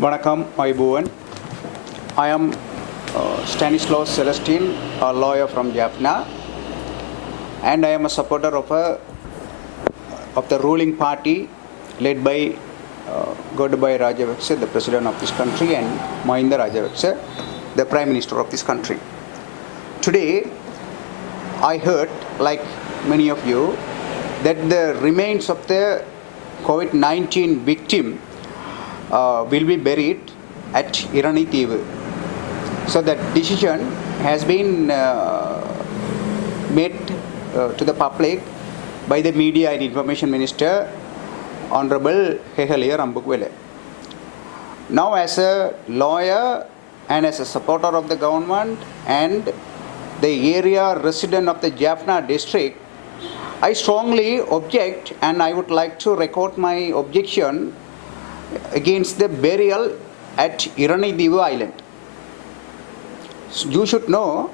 Vanakkam, Aibuvan. I am Stanislaus Celestine, a lawyer from Jaffna, and I am a supporter of the ruling party led by Gotabaya Rajapaksa, the president of this country, and Mahinda Rajapaksa, the prime minister of this country. Today, I heard, like many of you, that the remains of the COVID-19 victim will be buried at Iranithivu. So that decision has been made to the public by the Media and Information Minister, Honorable Hegeliya Rambukwele. Now, as a lawyer and as a supporter of the government and the area resident of the Jaffna district, I strongly object, and I would like to record my objection against the burial at Iranithivu Island. You should know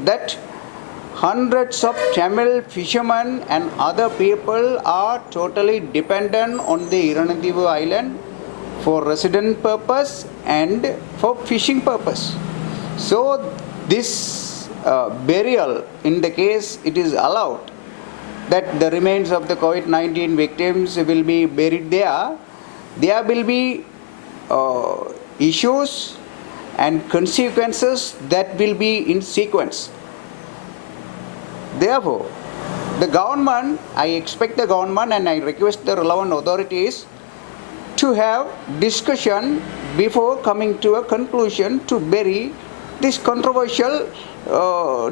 that hundreds of Tamil fishermen and other people are totally dependent on the Iranithivu Island for resident purpose and for fishing purpose. So this burial, in the case it is allowed that the remains of the COVID-19 victims will be buried there, there will be issues and consequences that will be in sequence. Therefore, the government, I expect the government and I request the relevant authorities to have discussion before coming to a conclusion to bury these controversial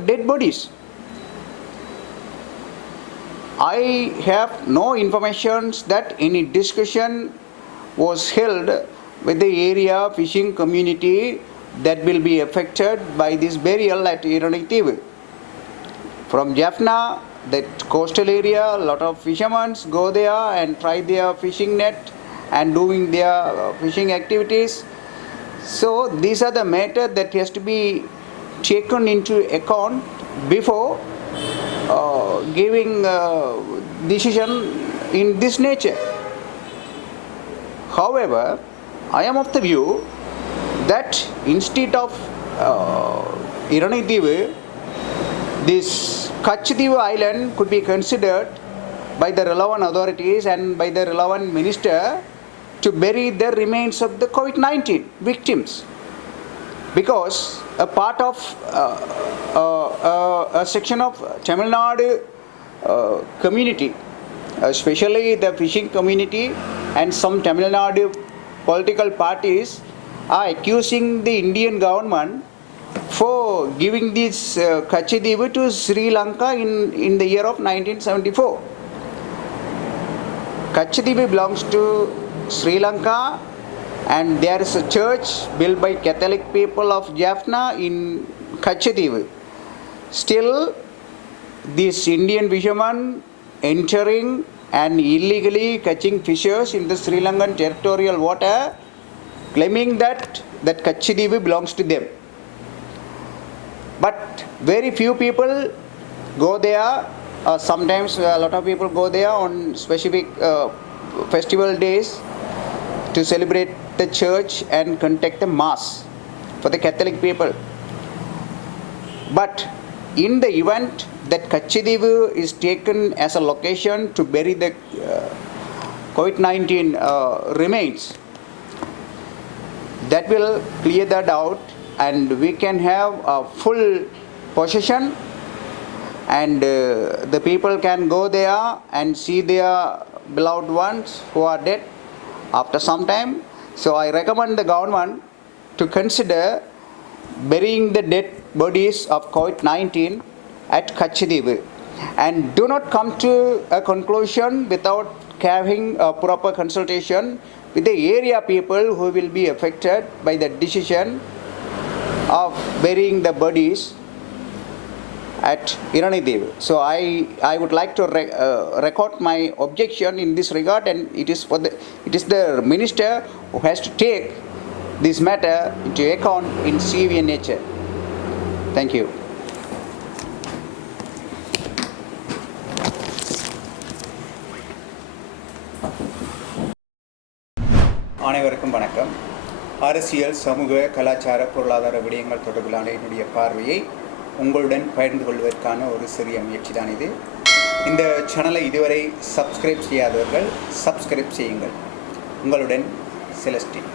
dead bodies. I have no information that any discussion was held with the area fishing community that will be affected by this burial at Iranithivu. From Jaffna, that coastal area, a lot of fishermen go there and try their fishing net and doing their fishing activities. So these are the matters that has to be taken into account before giving decision in this nature. However, I am of the view that instead of Iranithivu, this Kachdivu Island could be considered by the relevant authorities and by the relevant minister to bury the remains of the COVID-19 victims. Because a part of a section of Tamil Nadu community, especially the fishing community and some Tamil Nadu political parties, are accusing the Indian government for giving this Kachdivu to Sri Lanka in the year of 1974. Kachdivu belongs to Sri Lanka, and there is a church built by Catholic people of Jaffna in Kachdivu. Still, these Indian fishermen entering and illegally catching fishes in the Sri Lankan territorial water, claiming that Kachdivu belongs to them. But very few people go there. Sometimes a lot of people go there on specific festival days to celebrate the church and conduct the mass for the Catholic people. But in the event that Kachdivu is taken as a location to bury the COVID-19 remains, that will clear the doubt and we can have a full possession, and the people can go there and see their beloved ones who are dead after some time. So I recommend the government to consider burying the dead bodies of COVID-19 at Kachdivu, and do not come to a conclusion without having a proper consultation with the area people who will be affected by the decision of burying the bodies at Iranithivu. So I would like to record my objection in this regard, and it is the minister who has to take this matter into account in severe nature. Thank you. அனைவருக்கும் வணக்கம். அரசியல், சமூக, கலாச்சார, பொருளாதார விடயங்கள் தொடர்பிலான என்னுடைய பார்வையை உங்களுடன் பகிர்ந்து கொள்வதற்கான ஒரு சிறிய முயற்சி தான் இது. இந்த சேனலை இதுவரை சப்ஸ்கிரைப் செய்யாதவர்கள் சப்ஸ்கிரைப் செய்யுங்கள். உங்களுடன் செலஸ்டின்.